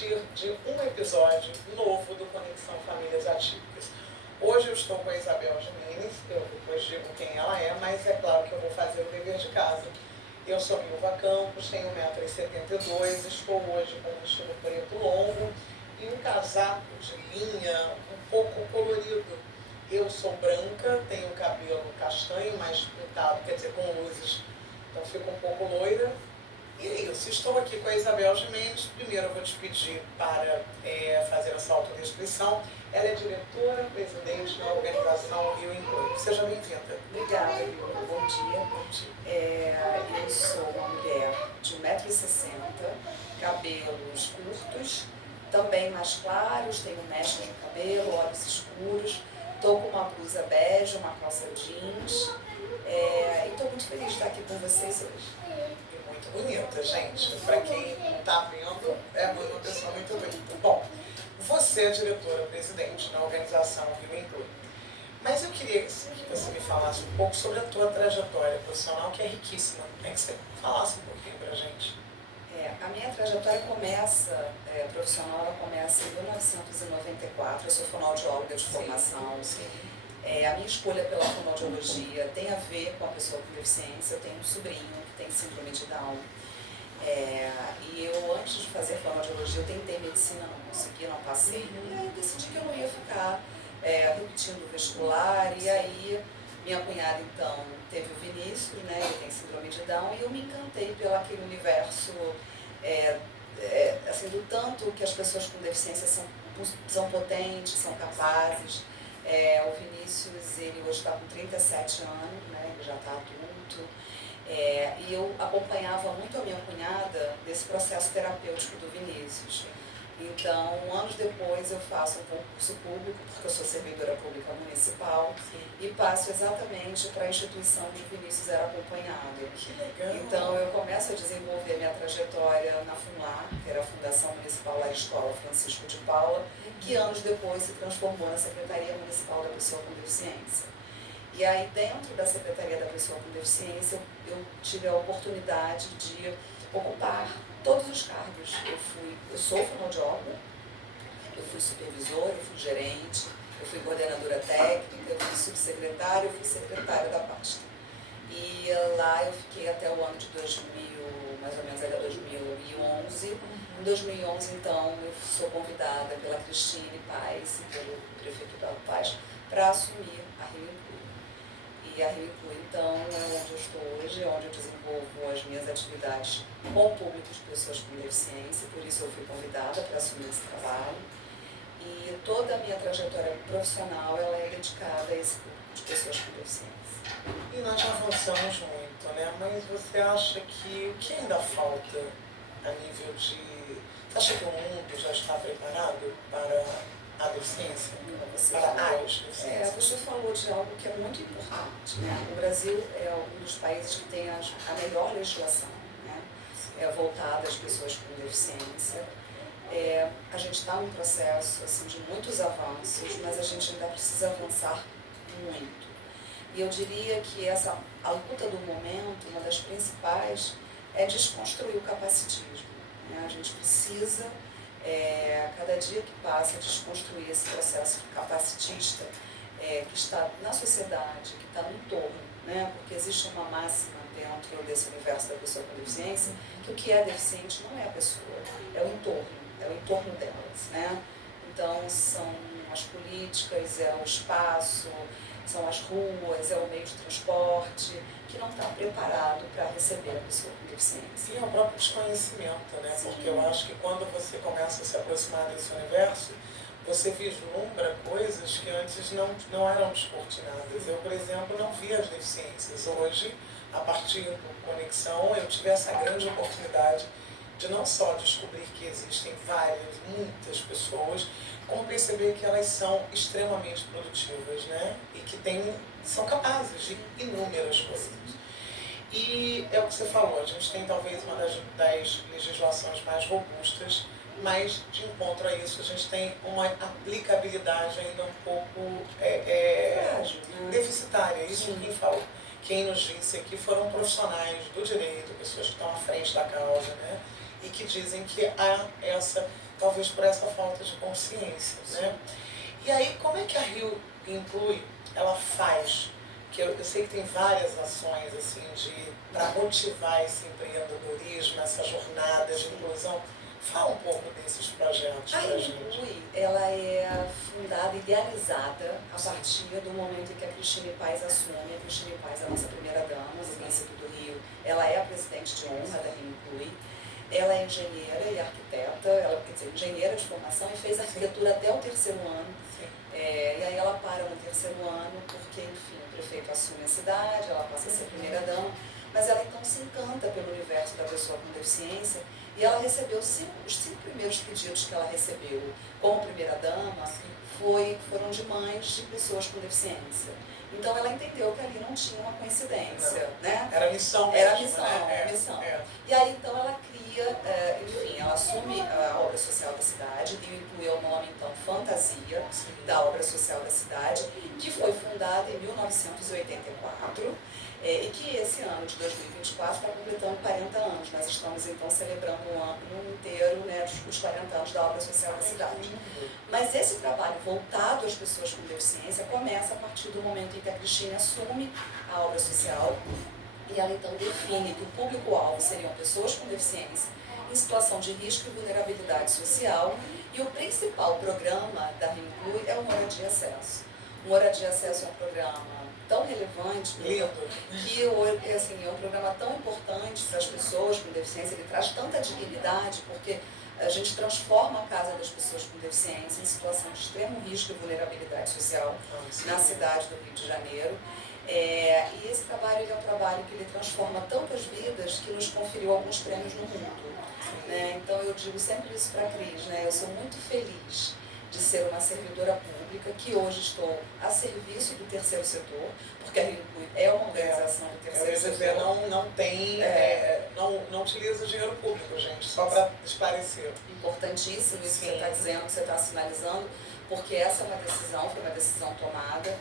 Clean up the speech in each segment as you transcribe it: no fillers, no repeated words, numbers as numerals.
partir de um episódio novo do Conexão Famílias Atípicas. Hoje eu estou com a Isabel Gimenez, eu depois digo quem ela é, mas é claro que eu vou fazer o dever de casa. Eu sou Milva Campos, tenho 1,72 m, estou hoje com um vestido preto longo e um casaco de linha um pouco colorido. Eu sou branca, tenho cabelo castanho, mais pintado, quer dizer, com luzes, então fico um pouco loira. E é isso, estou aqui com a Isabel Gimenez. Primeiro eu vou te pedir para fazer essa autodescrição. Ela é diretora, presidente da organização Rio Inclui. Seja bem-vinda. Obrigada, Milva. Bom dia. Bom dia. Eu sou uma mulher de 1,60 m, cabelos curtos, também mais claros, tenho mechas no cabelo, olhos escuros. Estou com uma blusa bege, uma calça jeans. E estou muito feliz de estar aqui com vocês hoje. Muito bonita, gente. Para quem não está vendo, é uma pessoa muito bonita. Bom, você é diretora-presidente da organização Rio Inclui. Mas eu queria que você me falasse um pouco sobre a tua trajetória profissional, que é riquíssima. Que você falasse um pouquinho para a gente. A minha trajetória profissional, ela começa em 1994. Eu sou fonoaudióloga de formação. Sim. A minha escolha pela fonoaudiologia tem a ver com a pessoa com deficiência. Eu tenho um sobrinho que tem síndrome de Down. E eu, antes de fazer fonoaudiologia, eu tentei medicina, não consegui, não passei. E aí decidi que eu não ia ficar repetindo o vestibular. E aí minha cunhada, então, teve o Vinícius, né? Ele tem síndrome de Down. E eu me encantei pelo aquele universo, assim, do tanto que as pessoas com deficiência são potentes, são capazes. O Vinícius, ele hoje está com 37 anos, né? Ele já está adulto. E eu acompanhava muito a minha cunhada nesse processo terapêutico do Vinícius. Então, anos depois, eu faço um concurso público, porque eu sou servidora pública municipal. Sim. E passo exatamente para a instituição onde o Vinícius era acompanhado. Que legal! Então, eu começo a desenvolver minha trajetória na FUNLAR, que era a Fundação Municipal La Escola Francisco de Paula, que anos depois se transformou na Secretaria Municipal da Pessoa com Deficiência. E aí, dentro da Secretaria da Pessoa com Deficiência, eu tive a oportunidade de ocupar todos os cargos. Eu sou fonoaudióloga, eu fui supervisora, eu fui gerente, eu fui coordenadora técnica, eu fui subsecretária, eu fui secretária da pasta. E lá eu fiquei até o ano de 2000, mais ou menos era 2011. Em 2011, então, eu sou convidada pela Cristine Paes, pelo prefeito da Paz, para assumir a Rio Inclui. E a Rio Inclui, então, é onde eu estou hoje, onde eu desenvolvo as minhas atividades com o público de pessoas com deficiência, por isso eu fui convidada para assumir esse trabalho. E toda a minha trajetória profissional, ela é dedicada a esse público de pessoas com deficiência. E nós já avançamos muito, né? Mas você acha que o que ainda falta a nível de... Você acha que o mundo já está preparado para a deficiência? Para as deficiências? Você falou de algo que é muito importante, né? O Brasil é um dos países que tem a melhor legislação, né? Voltada às pessoas com deficiência. A gente está num processo assim, de muitos avanços, mas a gente ainda precisa avançar muito. E eu diria que a luta do momento, uma das principais, é desconstruir o capacitismo, né? A gente precisa, cada dia que passa, desconstruir esse processo capacitista que está na sociedade, que está no entorno, né? Porque existe uma máxima dentro desse universo da pessoa com deficiência, que o que é deficiente não é a pessoa, é o entorno delas, né? Então, são as políticas, é o espaço, são as ruas, é o meio de transporte, que não está preparado para receber a pessoa com deficiência. E é o próprio desconhecimento, né? Sim. Porque eu acho que quando você começa a se aproximar desse universo, você vislumbra coisas que antes não eram descortinadas. Eu, por exemplo, não via as deficiências. Hoje, a partir do Conexão, eu tive essa grande oportunidade de não só descobrir que existem muitas pessoas, como perceber que elas são extremamente produtivas, né? E que são capazes de inúmeras coisas. E é o que você falou, a gente tem talvez uma das legislações mais robustas, mas de encontro a isso a gente tem uma aplicabilidade ainda um pouco deficitária. Isso quem falou. Quem nos disse aqui foram profissionais do direito, pessoas que estão à frente da causa, né? e que dizem que há essa, talvez por essa falta de consciência, né? E aí, como é que a Rio Inclui, ela faz? Que eu sei que tem várias ações assim para motivar esse empreendedorismo, essa jornada de inclusão. Fala um pouco desses projetos para a gente. A Inclui, ela é fundada, idealizada a partir do momento em que a Cristine Paes assume. A Cristine Paes é a nossa primeira-dama do município do Rio. Ela é a presidente de honra da Rio Inclui. Ela é engenheira e arquiteta, ela, quer dizer, engenheira de formação e fez arquitetura até o terceiro ano. E aí ela para no terceiro ano porque, enfim, o prefeito assume a cidade, ela passa a ser primeira-dama, mas ela então se encanta pelo universo da pessoa com deficiência e ela recebeu os 5 primeiros pedidos que ela recebeu como primeira-dama foram de mães de pessoas com deficiência. Então ela entendeu que ali não tinha uma coincidência, né? Era missão mesmo, era missão, né? missão. E aí então ela cria, enfim, ela assume a obra social da cidade e inclui o nome então Fantasia, da obra social da cidade, que foi fundada em 1984 e que esse ano de 2024 está completando 40 anos. Nós estamos então celebrando um ano inteiro, né, os 40 anos da obra social da cidade. Mas esse trabalho voltado às pessoas com deficiência começa a partir do momento em que a Cristine assume a obra social e ela então define que o público-alvo seriam pessoas com deficiência em situação de risco e vulnerabilidade social e o principal programa da Rio Inclui é o Moradia Acesso. O Moradia Acesso é um programa tão relevante, que assim, é um programa tão importante para as pessoas com deficiência, ele traz tanta dignidade, porque a gente transforma a casa das pessoas com deficiência em situação de extremo risco e vulnerabilidade social na cidade do Rio de Janeiro. E esse trabalho ele é um trabalho que ele transforma tantas vidas que nos conferiu alguns prêmios no mundo. Né? Então eu digo sempre isso para a Cris, né? Eu sou muito feliz de ser uma servidora pública, que hoje estou a serviço do terceiro setor, porque a Rio Inclui é uma organização do terceiro setor. Não utiliza dinheiro público, gente, só para esclarecer. Importantíssimo isso que você está dizendo, que você está sinalizando, porque essa é uma decisão, foi uma decisão tomada.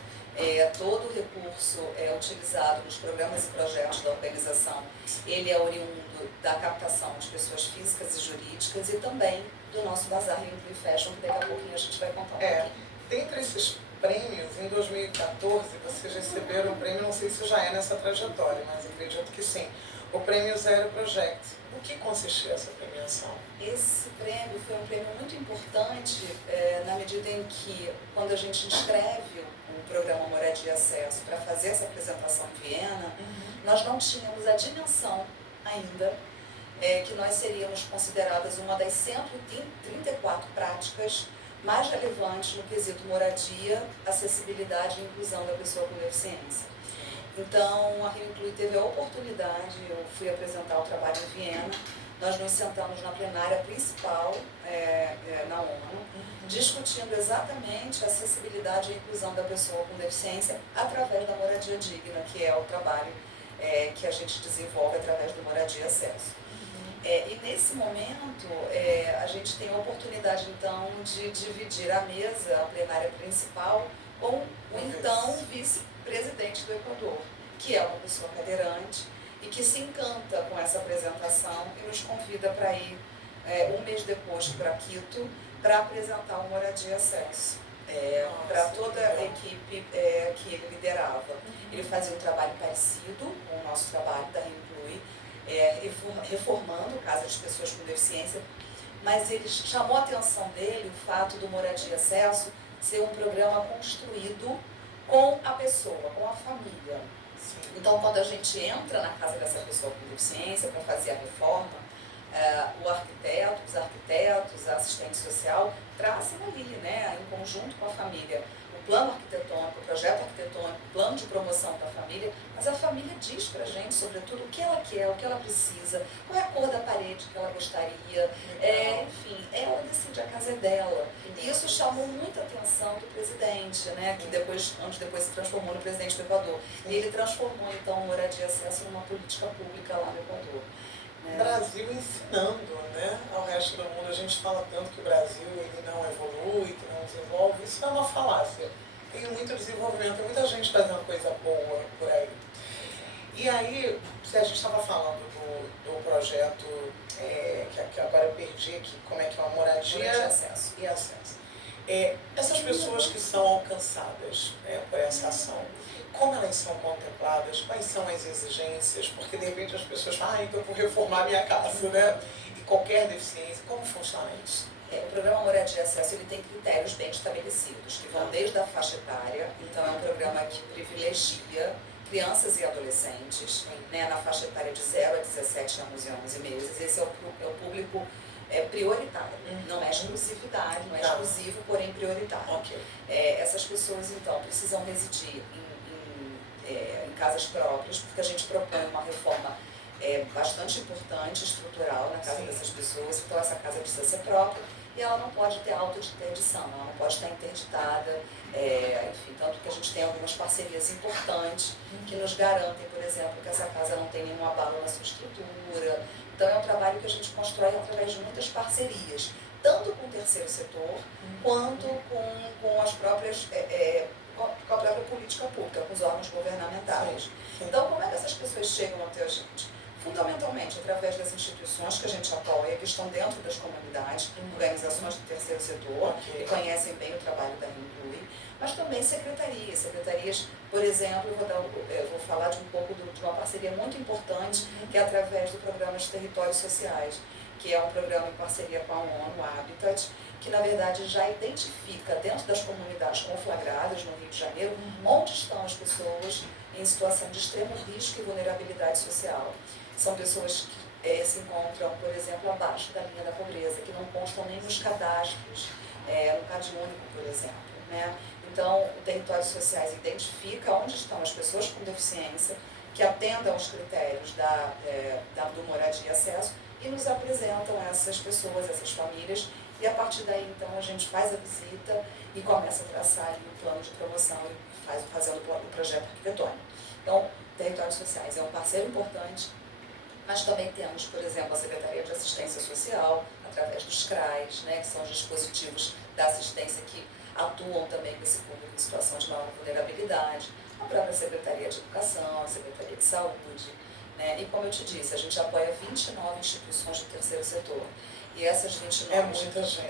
Todo o recurso é utilizado nos programas e projetos da organização. Ele é oriundo da captação de pessoas físicas e jurídicas e também do nosso Bazar Rio Inclui Fashion, que daqui a pouquinho a gente vai contar um pouquinho. Dentre esses prêmios, em 2014, vocês receberam um prêmio, não sei se já é nessa trajetória, mas acredito que sim, o prêmio Zero Project. O que consistia essa premiação? Esse prêmio foi um prêmio muito importante na medida em que, quando a gente inscreve o programa Moradia Acesso para fazer essa apresentação em Viena, nós não tínhamos a dimensão ainda que nós seríamos consideradas uma das 134 práticas mais relevantes no quesito moradia, acessibilidade e inclusão da pessoa com deficiência. Então, a Rio Inclui teve a oportunidade, eu fui apresentar o trabalho em Viena, nós nos sentamos na plenária principal, na ONU, discutindo exatamente a acessibilidade e inclusão da pessoa com deficiência através da moradia digna, que é o trabalho que a gente desenvolve através do Moradia Acesso. E nesse momento, a gente tem a oportunidade, então, de dividir a mesa, a plenária principal, com o então vice-presidente do Equador, que é uma pessoa cadeirante e que se encanta com essa apresentação e nos convida para ir um mês depois para Quito para apresentar o Moradia Acesso para toda a equipe que ele liderava. Ele fazia um trabalho parecido com o nosso trabalho da Rio Inclui, reformando casas de pessoas com deficiência, mas ele chamou a atenção dele o fato do Moradia Acesso ser um programa construído com a pessoa, com a família. Então, quando a gente entra na casa dessa pessoa com deficiência para fazer a reforma, os arquitetos, a assistente social traçam ali, né, em conjunto com a família, o plano arquitetônico, o projeto arquitetônico, o plano de promoção da família, mas a família diz pra gente, sobretudo, o que ela quer, o que ela precisa, qual é a cor da parede que ela gostaria, enfim, ela decide, a casa é dela. E isso chamou muita atenção do presidente, né, que anos depois se transformou no presidente do Equador. E ele transformou, então, a Moradia Acesso numa política pública lá no Equador. O Brasil ensinando, né, ao resto do mundo. A gente fala tanto que o Brasil ele não evolui, que não desenvolve. Isso é uma falácia. Tem muito desenvolvimento, tem muita gente fazendo coisa boa por aí. E aí, se a gente estava falando do projeto, que agora eu perdi aqui, como é que é uma moradia e acesso. E acesso. Essas pessoas que são alcançadas, né, por essa ação, como elas são contempladas, quais são as exigências, porque de repente as pessoas falam, então eu vou reformar minha casa, né? E qualquer deficiência, como funciona isso? O programa Moradia e Acesso ele tem critérios bem estabelecidos, que vão desde a faixa etária, então é um programa que privilegia crianças e adolescentes, né, na faixa etária de 0 a 17 anos e 11 meses. Esse é o público prioritário, não é exclusividade, não é exclusivo, porém prioritário. Okay. Essas pessoas, então, precisam residir em casas próprias, porque a gente propõe uma reforma bastante importante, estrutural, na casa dessas pessoas. Então, essa casa precisa ser própria e ela não pode ter autointerdição, ela não pode estar interditada. Enfim, tanto que a gente tem algumas parcerias importantes que nos garantem, por exemplo, que essa casa não tem nenhum abalo na sua estrutura. Então, é um trabalho que a gente constrói através de muitas parcerias, tanto com o terceiro setor, quanto com as próprias, com a própria política pública, com os órgãos governamentais. Então, como é que essas pessoas chegam até a gente? Fundamentalmente, através das instituições que a gente apoia, que estão dentro das comunidades, organizações do terceiro setor, que conhecem bem o trabalho da Inclui, mas também secretarias, por exemplo, eu vou falar de um pouco de uma parceria muito importante, que é através do programa de territórios sociais, que é um programa em parceria com a ONU, o Habitat, que na verdade já identifica dentro das comunidades conflagradas no Rio de Janeiro, onde estão as pessoas em situação de extremo risco e vulnerabilidade social. São pessoas que se encontram, por exemplo, abaixo da linha da pobreza, que não constam nem nos cadastros, no CadÚnico, por exemplo, né? Então, o Territórios Sociais identifica onde estão as pessoas com deficiência, que atendam aos critérios do moradia e acesso, e nos apresentam essas pessoas, essas famílias, e a partir daí, então, a gente faz a visita e começa a traçar ali o plano de promoção e fazendo o projeto arquitetônico. Então, Territórios Sociais é um parceiro importante, mas também temos, por exemplo, a Secretaria de Assistência Social, através dos CRAs, né, que são os dispositivos da assistência que atuam também com esse público em situação de maior vulnerabilidade, a própria Secretaria de Educação, a Secretaria de Saúde, né, e como eu te disse, a gente apoia 29 instituições do terceiro setor. E essas 29... É muita gente,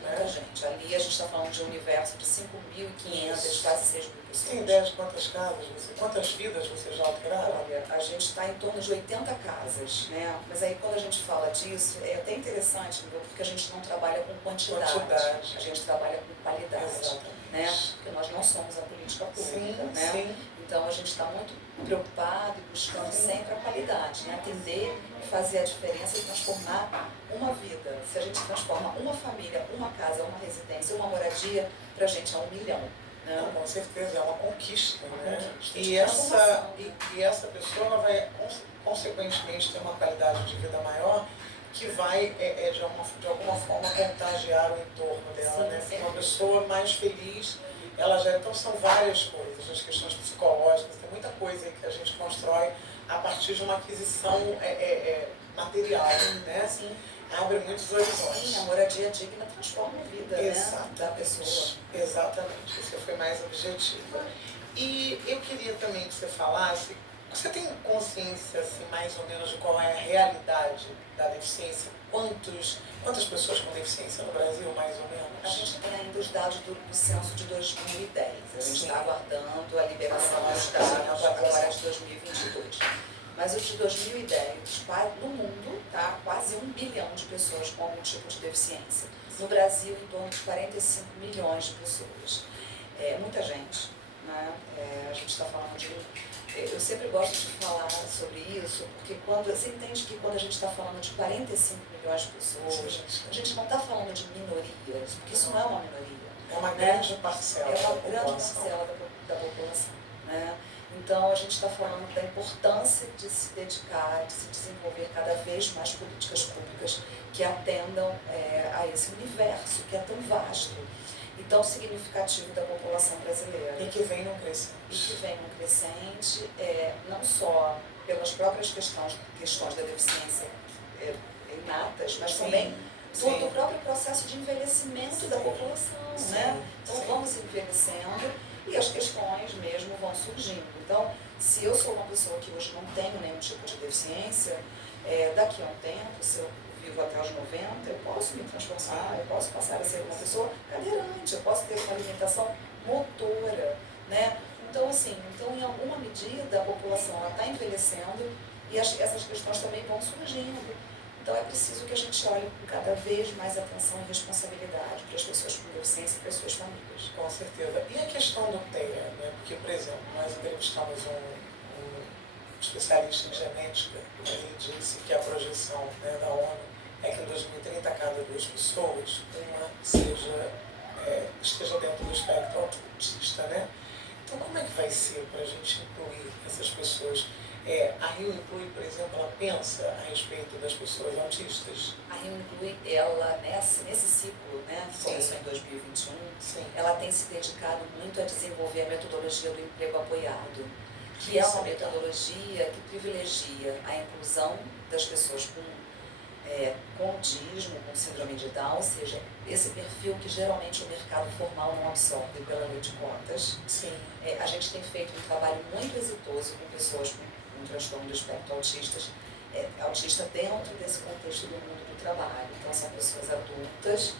muita gente. Ali a gente está falando de um universo de 5.500, quase 6.000 pessoas. Tem ideia de quantas casas, quantas vidas você já alteraram? Olha, a gente está em torno de 80 casas, né? Mas aí quando a gente fala disso, é até interessante, porque a gente não trabalha com quantidade. A gente trabalha com qualidade. Exatamente. Né? Porque nós não somos a política pública, né? Sim. Então a gente está muito preocupado e buscando sempre a qualidade, né? Atender, fazer a diferença e transformar uma vida. Se a gente transforma uma família, uma casa, uma residência, uma moradia, para a gente é 1 milhão. Né? Não, com certeza, é uma conquista, né? Conquista, E essa pessoa ela vai consequentemente ter uma qualidade de vida maior que vai, de alguma forma, contagiar o entorno dela, né? Ser uma pessoa mais feliz, ela já... Então, são várias coisas, as questões psicológicas, tem muita coisa aí que a gente constrói a partir de uma aquisição material, né? Sim. Abre muitos horizontes. Sim, a moradia digna transforma a vida, né, da pessoa. Exatamente, você foi mais objetiva. E eu queria também que você falasse, você tem consciência, assim, mais ou menos, de qual é a realidade da deficiência? Quantas pessoas com deficiência no Brasil, mais ou menos? A gente tem ainda os dados do censo de 2010. A gente está aguardando a liberação dos dados agora de 2022. Mas os de 2010, no mundo, tá, quase 1 bilhão de pessoas com algum tipo de deficiência. No Brasil, em torno de 45 milhões de pessoas. Muita gente, né? A gente está falando de... Eu sempre gosto de falar sobre isso, porque você entende que quando a gente está falando de 45 milhões de pessoas, a gente não está falando de minorias, porque isso não é uma minoria. É uma grande parcela da população. É uma grande parcela da população, né? Então, a gente está falando da importância de se dedicar, de se desenvolver cada vez mais políticas públicas que atendam a esse universo que é tão vasto e tão significativo da população brasileira. E que vem num crescente. E que vem num crescente, não só pelas próprias questões da deficiência inatas, mas também do próprio processo de envelhecimento da população, né? Então, vamos envelhecendo e as questões mesmo vão surgindo. Então, Se eu sou uma pessoa que hoje não tenho nenhum tipo de deficiência, daqui a um tempo, se eu vivo até os 90, eu posso me transformar, eu posso passar a ser uma pessoa cadeirante, eu posso ter uma alimentação motora, né? Então, assim, em alguma medida a população está envelhecendo e essas questões também vão surgindo. Então é preciso que a gente olhe com cada vez mais atenção e responsabilidade para as pessoas com deficiência e para as suas famílias. Com certeza. E a questão do TEA, né? Porque, por exemplo, nós entrevistamos um especialista em genética, e ele disse que a projeção, né, da ONU é que em 2030 cada 2 pessoas, uma esteja dentro do espectro autista, né? Então como é que vai ser para a gente incluir essas pessoas? A Rio Inclui, por exemplo, ela pensa a respeito das pessoas autistas? A Rio Inclui, ela, nesse ciclo, né, que começou em 2021, sim, ela tem se dedicado muito a desenvolver a metodologia do emprego apoiado, que é uma metodologia que privilegia a inclusão das pessoas com autismo, com síndrome de Down, ou seja, esse perfil que geralmente o mercado formal não absorve pela lei de cotas. Sim. A gente tem feito um trabalho muito exitoso com pessoas com transtorno do espectro autista dentro desse contexto do mundo do trabalho. Então, são pessoas adultas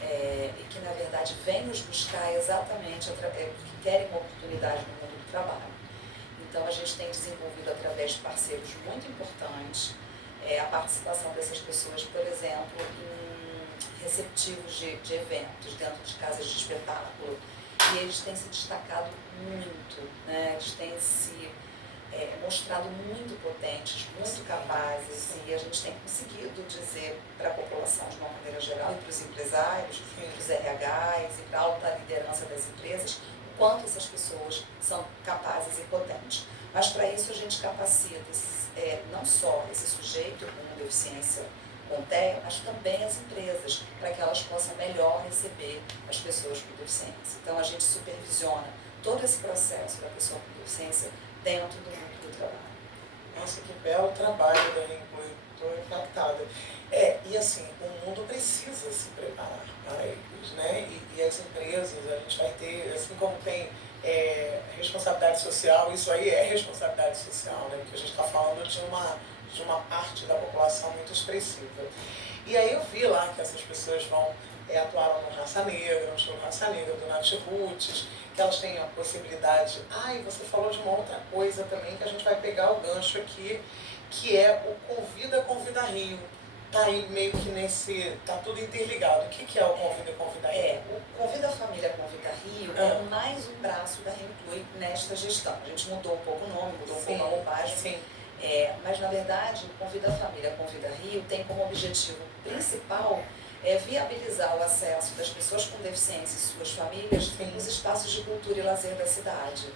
e que, na verdade, vêm nos buscar exatamente porque querem uma oportunidade no mundo do trabalho. Então, a gente tem desenvolvido, através de parceiros muito importantes, a participação dessas pessoas, por exemplo, em receptivos de eventos, dentro de casas de espetáculo. E eles têm se destacado muito, né? Eles têm se mostrado muito potentes, muito capazes, e a gente tem conseguido dizer para a população de uma maneira geral, e para os empresários, para os RHs e para a alta liderança das empresas, o quanto essas pessoas são capazes e potentes. Mas para isso a gente capacita não só esse sujeito com deficiência com TEA, mas também as empresas, para que elas possam melhor receber as pessoas com deficiência. Então a gente supervisiona todo esse processo da pessoa com deficiência dentro do mundo do trabalho. Nossa, que belo trabalho da Inclui, estou impactada. E assim, o mundo precisa se preparar para eles, né? E as empresas, a gente vai ter, assim como tem responsabilidade social, isso aí é responsabilidade social, né? Porque a gente está falando de uma parte da população muito expressiva. E aí eu vi lá que essas pessoas atuaram no Raça Negra, no show Raça Negra, do Nath Roots, que elas têm a possibilidade. E você falou de uma outra coisa também, que a gente vai pegar o gancho aqui, que é o Convida Rio. Tá aí meio que tá tudo interligado. O que é o Convida Rio? O Convida Família, Convida Rio é mais um braço da Rio Inclui nesta gestão. A gente mudou um pouco o nome, mudou um pouco a roupagem. Sim. Mas, na verdade, o Convida Família, Convida Rio tem como objetivo principal viabilizar o acesso das pessoas com deficiência e suas famílias nos espaços de cultura e lazer da cidade.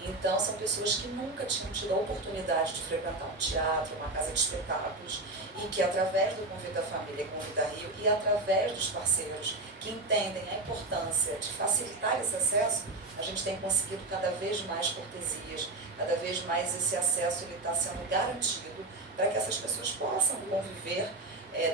Então, são pessoas que nunca tinham tido a oportunidade de frequentar um teatro, uma casa de espetáculos, e que, através do Convida Família e Convida Rio, e através dos parceiros que entendem a importância de facilitar esse acesso, a gente tem conseguido cada vez mais cortesias, cada vez mais esse acesso está sendo garantido para que essas pessoas possam conviver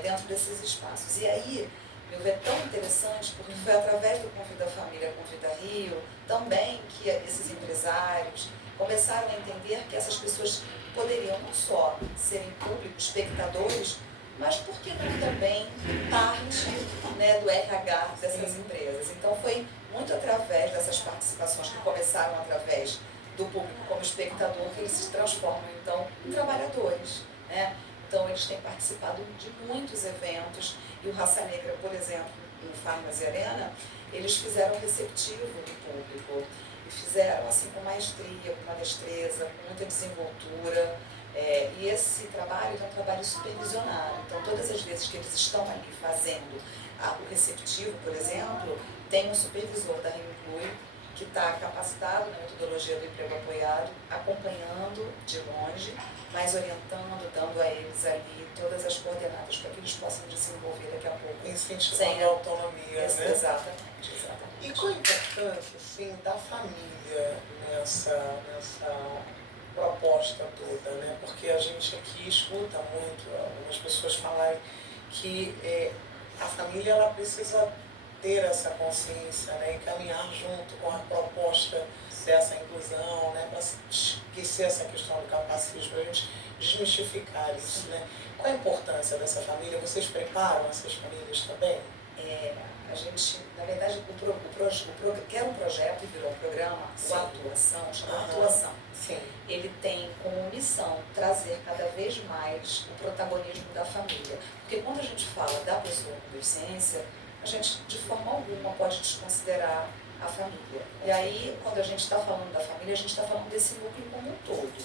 dentro desses espaços. E aí, meu ver, é tão interessante, porque foi através do Convida Família, Convida Rio, também que esses empresários começaram a entender que essas pessoas poderiam não só serem públicos, espectadores, mas por que não também parte, né, do RH dessas empresas. Então foi muito através dessas participações que começaram através do público como espectador que eles se transformam então em trabalhadores, né? Então eles têm participado de muitos eventos e o Raça Negra, por exemplo, no Farmácia Arena, eles fizeram receptivo do público e fizeram assim com maestria, com uma destreza, com muita desenvoltura. E esse trabalho é um trabalho supervisionado. Então, todas as vezes que eles estão ali fazendo o receptivo, por exemplo, tem um supervisor da Rio Inclui que está capacitado na metodologia do emprego apoiado, acompanhando de longe, mas orientando, dando a eles ali todas as coordenadas para que eles possam desenvolver daqui a pouco. Incentivando a autonomia, né? Exatamente. E qual a importância, assim, da família nessa proposta toda, né? Porque a gente aqui escuta muito algumas pessoas falarem que a família ela precisa ter essa consciência, né? E caminhar junto com a proposta dessa inclusão, né? Para enriquecer essa questão do capacitismo, para a gente desmistificar isso, né? Qual a importância dessa família? Vocês preparam essas famílias também? A gente, na verdade, que era um projeto e virou um programa, o Atuação, chama Atuação. Sim. Ele tem como missão trazer cada vez mais o protagonismo da família. Porque quando a gente fala da pessoa com deficiência, a gente, de forma alguma, pode desconsiderar a família. E aí, quando a gente está falando da família, a gente está falando desse núcleo como um todo.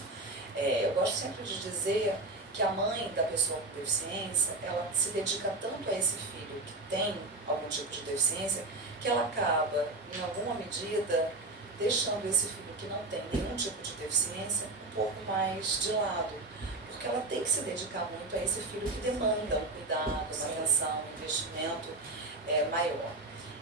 Eu gosto sempre de dizer que a mãe da pessoa com deficiência, ela se dedica tanto a esse filho que tem algum tipo de deficiência, que ela acaba, em alguma medida, deixando esse filho que não tem nenhum tipo de deficiência um pouco mais de lado. Porque ela tem que se dedicar muito a esse filho que demanda um cuidado, uma atenção, um investimento maior.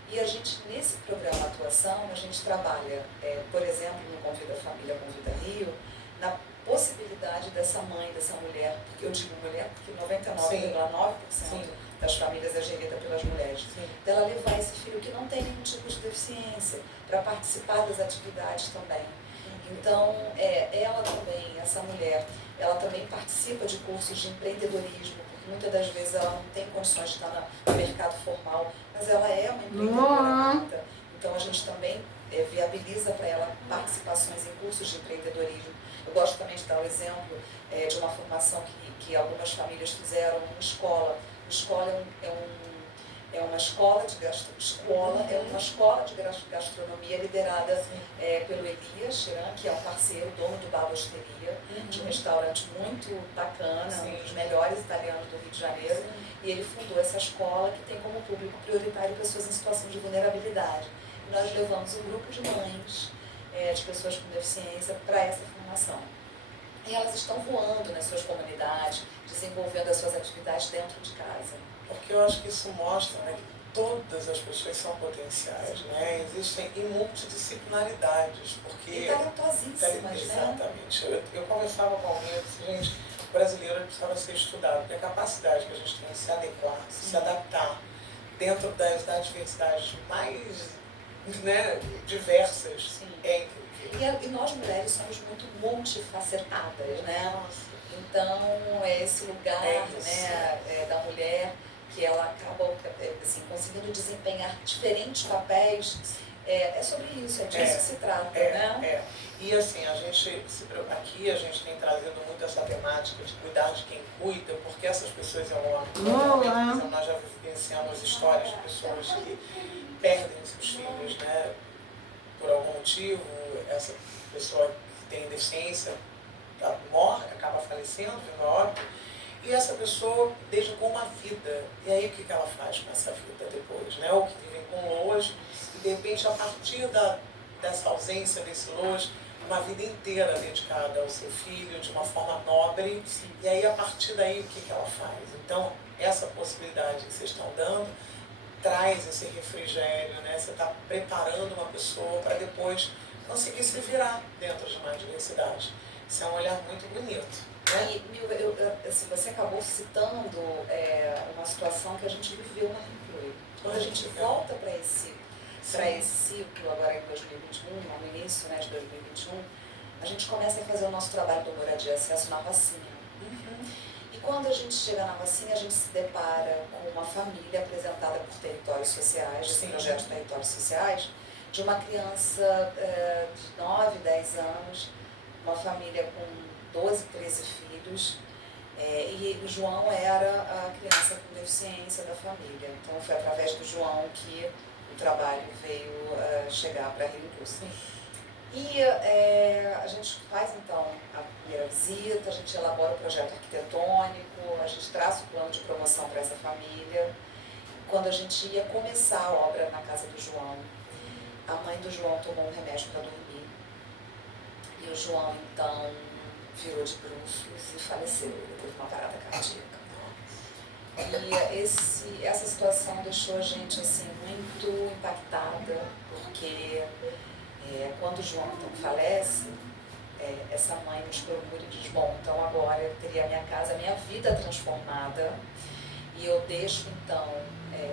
E a gente, nesse programa Atuação, a gente trabalha, por exemplo, no Convida a Família, Convida Rio, na possibilidade dessa mãe, dessa mulher, porque eu digo mulher porque 99,9% das famílias é gerida pelas mulheres, dela levar esse filho que não tem nenhum tipo de deficiência para participar das atividades também. Então, ela também, essa mulher, ela também participa de cursos de empreendedorismo, porque muitas das vezes ela não tem condições de estar no mercado formal, mas ela é uma empreendedora nata. Então, a gente também viabiliza para ela participações em cursos de empreendedorismo. Eu gosto também de dar o exemplo de uma formação que algumas famílias fizeram em escola. Escola é uma escola de gastronomia liderada pelo Elias Chiran, que é um parceiro, dono do Baba Osteria, de um restaurante muito bacana, um dos melhores italianos do Rio de Janeiro. E ele fundou essa escola que tem como público prioritário pessoas em situação de vulnerabilidade. E nós levamos um grupo de mães, de pessoas com deficiência, para essa formação. E elas estão voando nas suas comunidades, desenvolvendo as suas atividades dentro de casa. Porque eu acho que isso mostra, né, que todas as pessoas são potenciais, né? Existem multidisciplinaridades, porque... E talentosíssimas, né? Exatamente. Eu conversava com alguém e disse, gente, o brasileiro precisava ser estudado, porque a capacidade que a gente tem de se adequar, de se adaptar dentro das diversidades mais, né, diversas, é incrível. E nós mulheres somos muito multifacetadas, né? Nossa. Então, esse lugar da mulher, que ela acaba assim, conseguindo desempenhar diferentes papéis, é sobre isso, é disso que se trata, né? E assim, aqui a gente tem trazido muito essa temática de cuidar de quem cuida, porque essas pessoas nós já vivenciamos histórias de pessoas que perdem seus filhos, né? Por algum motivo, essa pessoa que tem deficiência morre, acaba falecendo, vindo a óbito, e essa pessoa dedicou uma vida. E aí o que ela faz com essa vida depois, né? Ou que vivem com LOAS, e de repente a partir dessa ausência desse LOAS, uma vida inteira dedicada ao seu filho de uma forma nobre, e aí a partir daí o que ela faz? Então, essa possibilidade que vocês estão dando traz esse refrigério, né? Você está preparando uma pessoa para depois conseguir se virar dentro de uma diversidade. Isso é um olhar muito bonito, né? E assim, você acabou citando uma situação que a gente viveu na Rio. Quando a gente volta para esse ciclo, agora em 2021, no início, né, de 2021, a gente começa a fazer o nosso trabalho do Moradia e Acesso na Vacina. E quando a gente chega na Vacina, a gente se depara com uma família apresentada por Territórios Sociais, esse projeto de Territórios Sociais, de uma criança de 9, 10 anos, uma família com 12, 13 filhos, e o João era a criança com deficiência da família. Então foi através do João que o trabalho veio chegar para Rio Doce. E a gente faz então a primeira visita, a gente elabora o projeto arquitetônico, a gente traça o plano de promoção para essa família. Quando a gente ia começar a obra na casa do João, a mãe do João tomou um remédio para dormir. E o João então virou de bruços e faleceu, ele teve uma parada cardíaca. E essa situação deixou a gente assim, muito impactada, porque quando o João então falece, essa mãe nos procura e diz, bom, então agora eu teria a minha casa, a minha vida transformada, e eu deixo então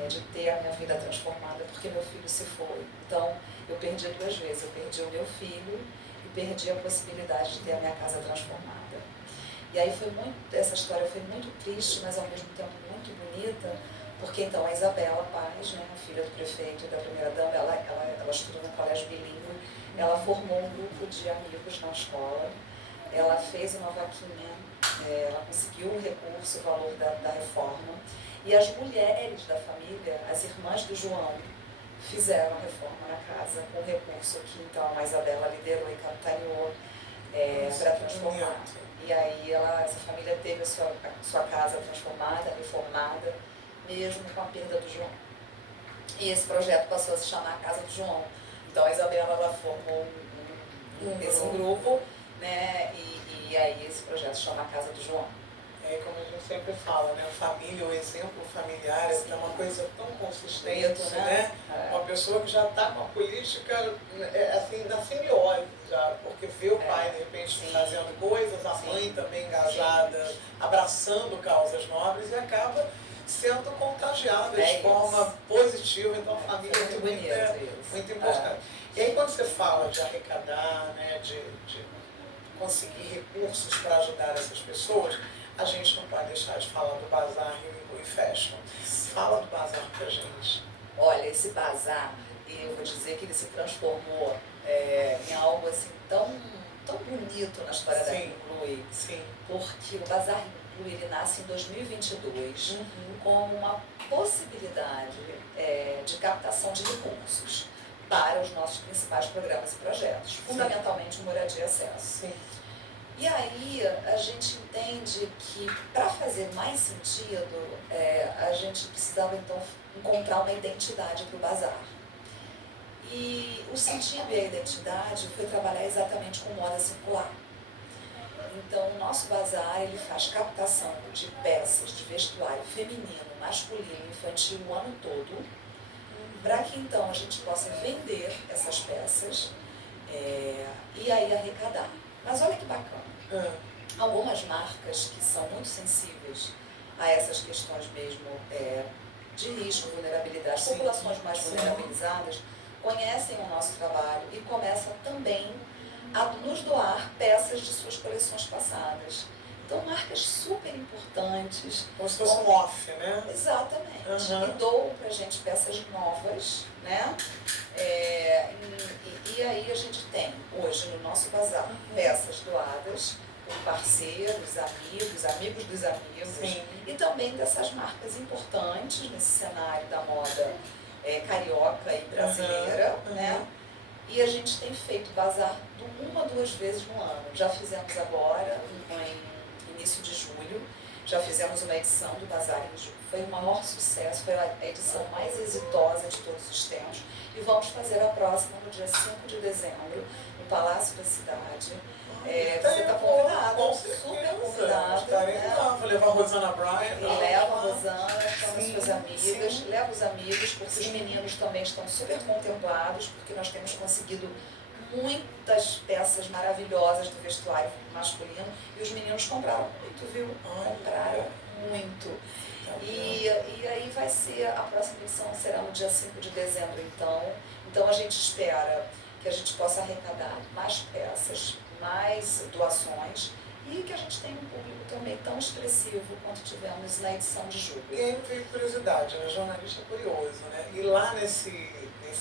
de ter a minha vida transformada porque meu filho se foi. Então eu perdi 2 vezes, eu perdi o meu filho e perdi a possibilidade de ter a minha casa transformada. E aí essa história foi muito triste, mas ao mesmo tempo muito bonita, porque então a Isabela Paz, né, a filha do prefeito e da primeira-dama, ela estuda no colégio bilíngue, ela formou um grupo de amigos na escola, ela fez uma vaquinha, ela conseguiu o recurso, o valor da reforma, e as mulheres da família, as irmãs do João, fizeram a reforma na casa com o recurso que então a Isabela liderou e capitaneou para transformar. E aí essa família teve a sua casa transformada, reformada, mesmo com a perda do João. E esse projeto passou a se chamar Casa do João. Então a Isabela ela formou um grupo, né? E aí esse projeto se chama Casa do João. Como a gente sempre fala, né? A família, o exemplo familiar é uma coisa tão consistente, né? Uma pessoa que já está com a política assim, na simbiose, já, porque vê o pai, de repente, fazendo coisas, a mãe também engajada, abraçando causas nobres e acaba sendo contagiada de forma positiva. Então, a família é muito importante. E aí, quando você fala de arrecadar, né, de conseguir recursos para ajudar essas pessoas, a gente não pode deixar de falar do Bazar Rio e Fashion. Fala do Bazar pra gente. Olha, esse Bazar, eu vou dizer que ele se transformou em algo assim tão bonito na história da Inclui. Porque o Bazar Inclui, ele nasce em 2022 como uma possibilidade de captação de recursos para os nossos principais programas e projetos, fundamentalmente o Moradia e Acesso. E aí a gente entende que para fazer mais sentido, a gente precisava então encontrar uma identidade para o bazar. E o sentido e a identidade foi trabalhar exatamente com moda circular. Então o nosso bazar ele faz captação de peças de vestuário feminino, masculino e infantil o ano todo, para que então a gente possa vender essas peças e aí arrecadar. Mas olha que bacana. Algumas marcas que são muito sensíveis a essas questões mesmo de risco, vulnerabilidade, populações mais vulnerabilizadas, conhecem o nosso trabalho e começam também a nos doar peças de suas coleções passadas. Então, marcas super importantes. Como se fosse um off, né? Exatamente. E doam pra gente peças novas, né? E aí a gente tem, hoje, no nosso bazar, peças doadas por parceiros, amigos dos amigos, e também dessas marcas importantes nesse cenário da moda carioca e brasileira, né? E a gente tem feito bazar uma ou duas vezes no ano. Já fizemos agora, em início de julho, já fizemos uma edição do bazar em julho. Foi o maior sucesso, foi a edição mais exitosa de todos os tempos. E vamos fazer a próxima no dia 5 de dezembro, no Palácio da Cidade. Você está convidado, super convidado. Vou levar a Rosana Bryan. Leva a Rosana, chama suas amigas, leva os amigos, porque os meninos também estão super contemplados, porque nós temos conseguido muitas peças maravilhosas do vestuário masculino e os meninos compraram muito, viu? Compraram muito. E aí vai ser, a próxima edição será no dia 5 de dezembro, então. Então a gente espera que a gente possa arrecadar mais peças, mais doações e que a gente tenha um público também tão expressivo quanto tivemos na edição de julho. E aí me veio curiosidade, né? Jornalista curioso, né? E lá nesse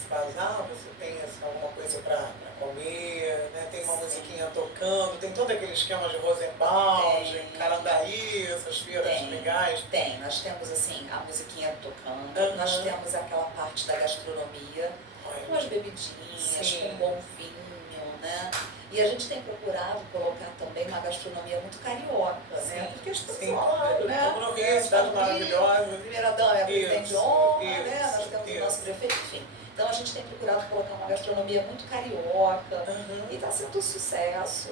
bazar você tem assim, alguma coisa para comer, né? Tem uma musiquinha tocando, tem todo aquele esquema de Rosenbaum, de Carandaí, essas feiras legais. Tem, nós temos assim a musiquinha tocando, nós temos aquela parte da gastronomia, com as bebidinhas, com um bom vinho, né? E a gente tem procurado colocar também uma gastronomia muito carioca, né? Porque as pessoas, claro, né? Estamos no Rio, cidade maravilhosa. Primeira-dama é a presidente de honra, né? Nós temos o nosso prefeito, enfim. Então a gente tem procurado colocar uma gastronomia muito carioca e está sendo um sucesso.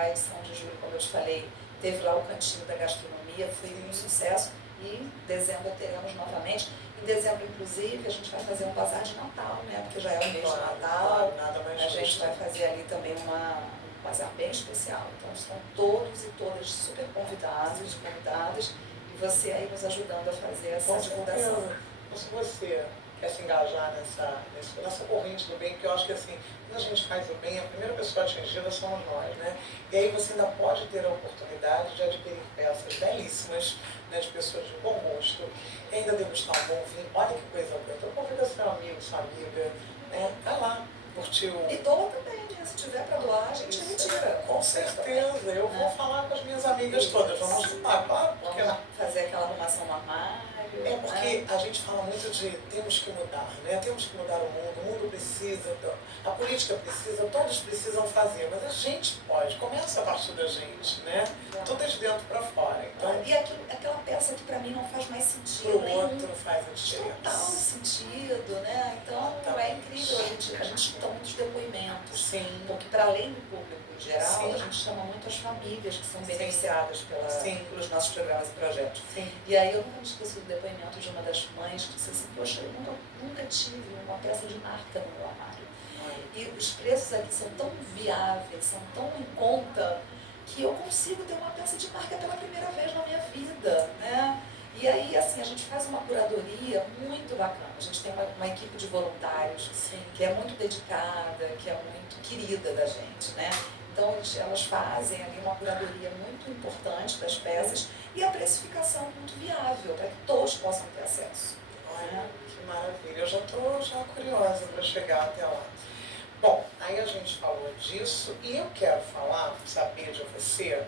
A edição de julho, como eu te falei, teve lá o Cantinho da Gastronomia, foi um sucesso. E em dezembro teremos novamente. Em dezembro, inclusive, a gente vai fazer um bazar de Natal, né? Porque já é o mês de Natal. A gente vai fazer ali também um bazar bem especial. Então estão todos e todas super convidados e convidadas. E você aí nos ajudando a fazer essa divulgação. Se você quer se engajar nessa corrente do bem, porque eu acho que assim, quando a gente faz o bem, a primeira pessoa atingida somos nós, né? E aí você ainda pode ter a oportunidade de adquirir peças belíssimas, né, de pessoas de bom gosto, e ainda degustar um bom vinho. Olha que coisa boa. Então convida seu amigo, sua amiga, né? Vai lá, curtir o... E doa também, né? Se tiver para doar, a gente retira. Com certeza. Eu vou falar com as minhas amigas todas. Vamos ajudar, claro. Porque... Vamos fazer aquela arrumação no armário. É porque a gente fala muito de temos que mudar, né? Temos que mudar o mundo precisa, a política precisa, todos precisam fazer, mas a gente pode, começa a partir da gente, né? Tudo é de dentro para fora. Então, e aquela peça que para mim não faz mais sentido. Para o outro faz a diferença. Total sentido, né? Então é incrível, a gente toma muitos depoimentos. Sim. Porque para além do público geral, Sim. a gente chama muito as famílias que são beneficiadas pelos nossos programas e projetos. Sim. E aí eu nunca me esqueci do depoimento de uma das mães que disse assim, poxa, eu nunca tive uma peça de marca no meu armário. E os preços aqui são tão viáveis, são tão em conta, que eu consigo ter uma peça de marca pela primeira vez na minha vida, né? E aí, assim, a gente faz uma curadoria muito bacana. A gente tem uma equipe de voluntários que é muito dedicada, que é muito querida da gente, né? Então, elas fazem ali uma curadoria muito importante das peças e a precificação muito viável, para que todos possam ter acesso. Olha, que maravilha. Eu já estou curiosa para chegar até lá. Bom, aí a gente falou disso e eu quero saber de você,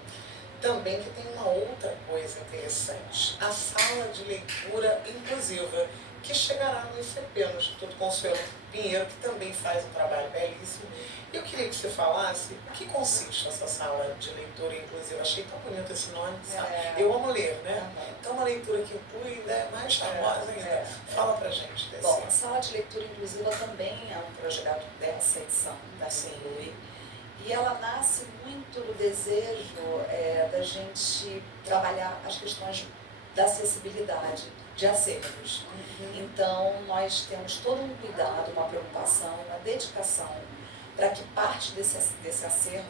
também que tem uma outra coisa interessante. A sala de leitura inclusiva, que chegará no ICP, no Instituto Consuelo Pinheiro, que também faz um trabalho belíssimo. Eu queria que você falasse o que consiste essa sala de leitura inclusiva. Achei tão bonito esse nome, sabe? Eu amo ler, né? Então uma leitura que inclui, né, mais charmosa ainda. Fala pra gente desse. Bom, a sala de leitura inclusiva também é um projeto dessa edição da Inclui. E ela nasce muito do desejo da gente trabalhar as questões da acessibilidade de acervos. Então, nós temos todo um cuidado, uma preocupação, uma dedicação para que parte desse acervo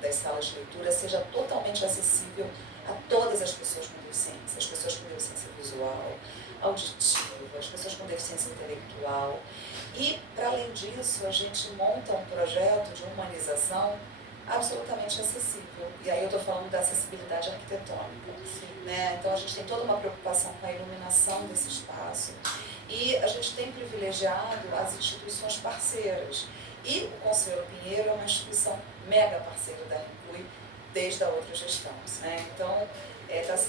das salas de leitura seja totalmente acessível a todas as pessoas com deficiência, as pessoas com deficiência visual, auditiva, as pessoas com deficiência intelectual. E, para além disso, a gente monta um projeto de humanização absolutamente acessível. E aí eu estou falando da acessibilidade arquitetônica. Né? Então, a gente tem toda uma preocupação com a iluminação desse espaço. E a gente tem privilegiado as instituições parceiras. E o Conselho Pinheiro é uma instituição mega parceira da Inclui desde a outra gestão. Né? Então,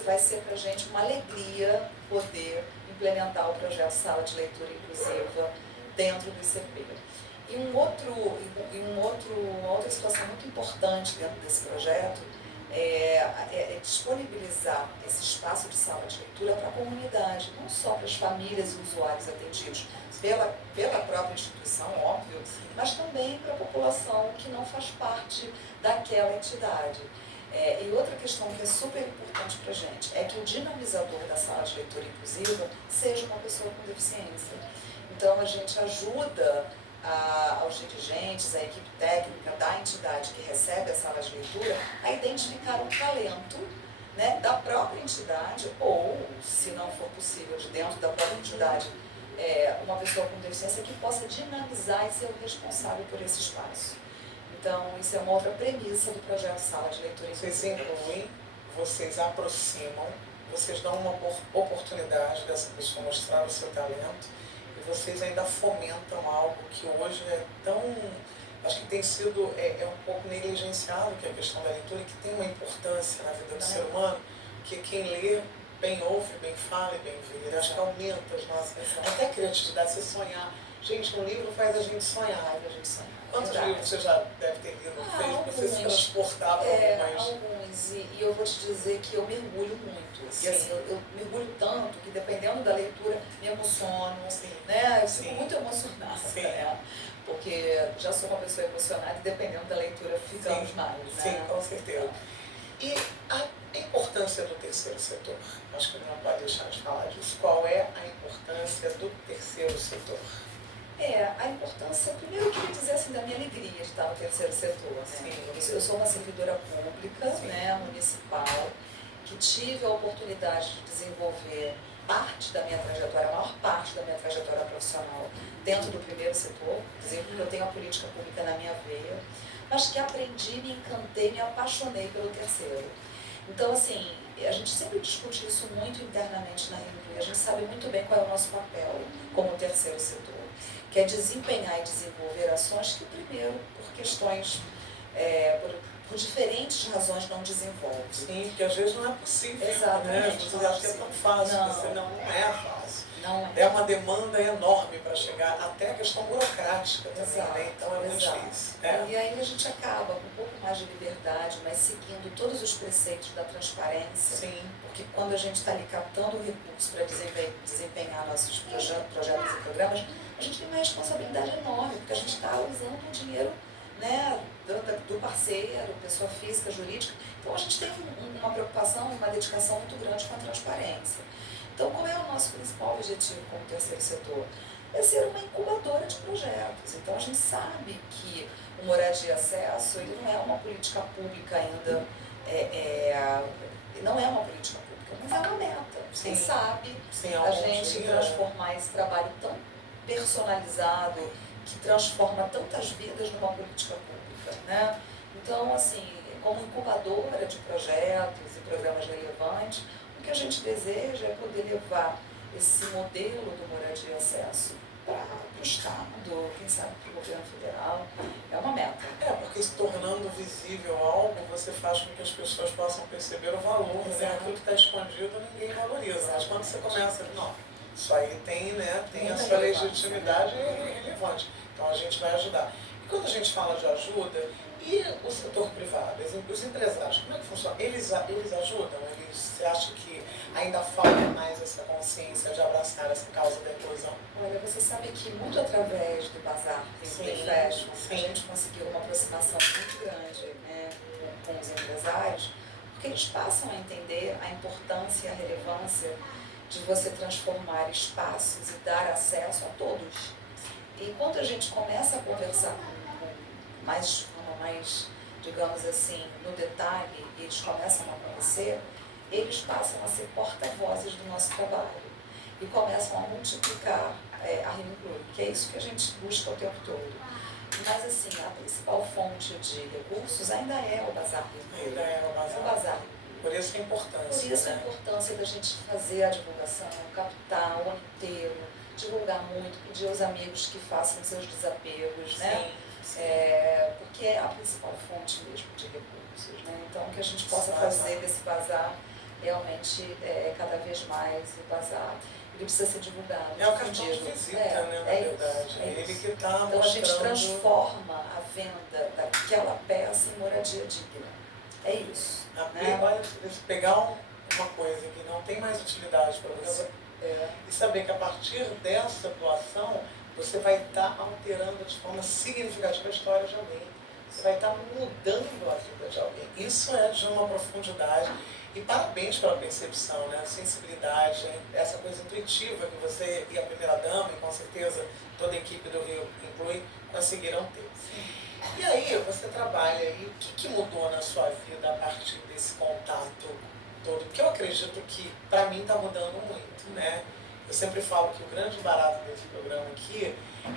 vai ser para a gente uma alegria poder implementar o projeto Sala de Leitura Inclusiva dentro do ICP. E uma outra situação muito importante dentro desse projeto é disponibilizar esse espaço de sala de leitura para a comunidade, não só para as famílias e usuários atendidos pela própria instituição, óbvio, mas também para a população que não faz parte daquela entidade. E outra questão que é super importante para a gente é que o dinamizador da sala de leitura inclusiva seja uma pessoa com deficiência. Então, a gente ajuda aos dirigentes, à equipe técnica da entidade que recebe a sala de leitura a identificar um talento, né, da própria entidade ou, se não for possível, de dentro da própria entidade, uma pessoa com deficiência que possa dinamizar e ser o responsável por esse espaço. Então, isso é uma outra premissa do projeto Sala de Leitura Inclusiva. Vocês incluem, vocês aproximam, vocês dão uma oportunidade dessa pessoa mostrar o seu talento e vocês ainda fomentam algo que hoje é tão... Acho que tem sido um pouco negligenciado, que é a questão da leitura, que tem uma importância na vida do ser humano, que quem lê bem ouve, bem fala e bem vê. Acho que aumenta as nossas... Até a criatividade, você sonhar. Gente, um livro faz a gente sonhar. Quantos livros você já deve ter lido? Fez você se transportar para algumas? Alguns. E eu vou te dizer que eu mergulho muito. Sim. E assim, eu mergulho tanto que dependendo da leitura me emociono. Sim. Né? Eu fico Sim. muito emocionada. Sim. Né? Porque já sou uma pessoa emocionada e dependendo da leitura ficamos mais. Né? Sim, com certeza. E a importância do terceiro setor? Acho que não pode deixar de falar disso. Qual é a importância do terceiro setor? A importância, primeiro eu queria dizer assim, da minha alegria de estar no terceiro setor. Né? Eu sou uma servidora pública, né, municipal, que tive a oportunidade de desenvolver parte da minha trajetória, a maior parte da minha trajetória profissional dentro do primeiro setor, dizer porque eu tenho a política pública na minha veia, mas que aprendi, me encantei, me apaixonei pelo terceiro. Então, assim, a gente sempre discute isso muito internamente na Rio. A gente sabe muito bem qual é o nosso papel como terceiro setor, que é desempenhar e desenvolver ações que, primeiro, por questões, por diferentes razões, não desenvolve. Sim, porque às vezes não é possível. Exatamente. Né? Você acha que é tão fácil, não, você não é fácil. Não é uma demanda enorme para chegar, até a questão burocrática também, exato, né? Então é muito difícil. E aí a gente acaba com um pouco mais de liberdade, mas seguindo todos os preceitos da transparência. Sim. Porque quando a gente está ali captando recursos para desempenhar nossos projetos e programas, a gente tem uma responsabilidade enorme, porque a gente está usando o dinheiro, né, do parceiro, pessoa física, jurídica. Então a gente tem uma preocupação, uma dedicação muito grande com a transparência. Então, qual é o nosso principal objetivo como terceiro setor? É ser uma incubadora de projetos. Então, a gente sabe que o moradia e acesso ele não é uma política pública ainda, não é uma política pública, mas é uma meta. Quem sabe a gente transformar esse trabalho tão personalizado, que transforma tantas vidas numa política pública, né? Então, assim, como incubadora de projetos e programas relevantes, o que a gente deseja é poder levar esse modelo do moradia e acesso para o Estado, quem sabe para o governo federal. É uma meta. Porque se tornando visível algo, você faz com que as pessoas possam perceber o valor, né? Aquilo que está escondido ninguém valoriza. Exatamente. Mas quando você começa, não, isso aí tem, né, tem a sua legitimidade relevante. Então a gente vai ajudar. E quando a gente fala de ajuda, e o setor privado, os empresários, como é que funciona? Eles ajudam? Você acha que ainda falta mais essa consciência de abraçar essa causa da inclusão? Olha, você sabe que muito através do Bazar e do Fashion, a gente conseguiu uma aproximação muito grande, né, com os empresários, porque eles passam a entender a importância e a relevância de você transformar espaços e dar acesso a todos. E quando a gente começa a conversar de forma mais, digamos assim, no detalhe, e eles começam a conhecer, eles passam a ser porta-vozes do nosso trabalho e começam a multiplicar a Rio Inclui, que é isso que a gente busca o tempo todo. Mas, assim, a principal fonte de recursos ainda é o Bazar Rio Inclui. Ainda é o Bazar. Por isso a importância. Por isso a importância da gente fazer a divulgação, captar o ano inteiro, divulgar muito, pedir aos amigos que façam seus desapegos, né? Sim. Porque é a principal fonte mesmo de recursos, né? Então, que a gente possa fazer desse bazar realmente cada vez mais o bazar. Ele precisa ser divulgado. É o cartão de visita, né, na verdade. É ele que está mostrando. Então, a gente transforma a venda daquela peça em moradia digna. É isso. Olha, pegar uma coisa que não tem mais utilidade para você e saber que a partir dessa doação você vai estar alterando de forma significativa a história de alguém. Você vai estar mudando a vida de alguém. Isso é de uma profundidade. E parabéns pela percepção, né? A sensibilidade, essa coisa intuitiva que você e a primeira-dama, e com certeza toda a equipe do Rio Inclui, conseguiram ter. E aí, você trabalha aí, o que mudou na sua vida a partir desse contato todo? Porque eu acredito que, para mim, está mudando muito, né? Eu sempre falo que o grande barato desse programa aqui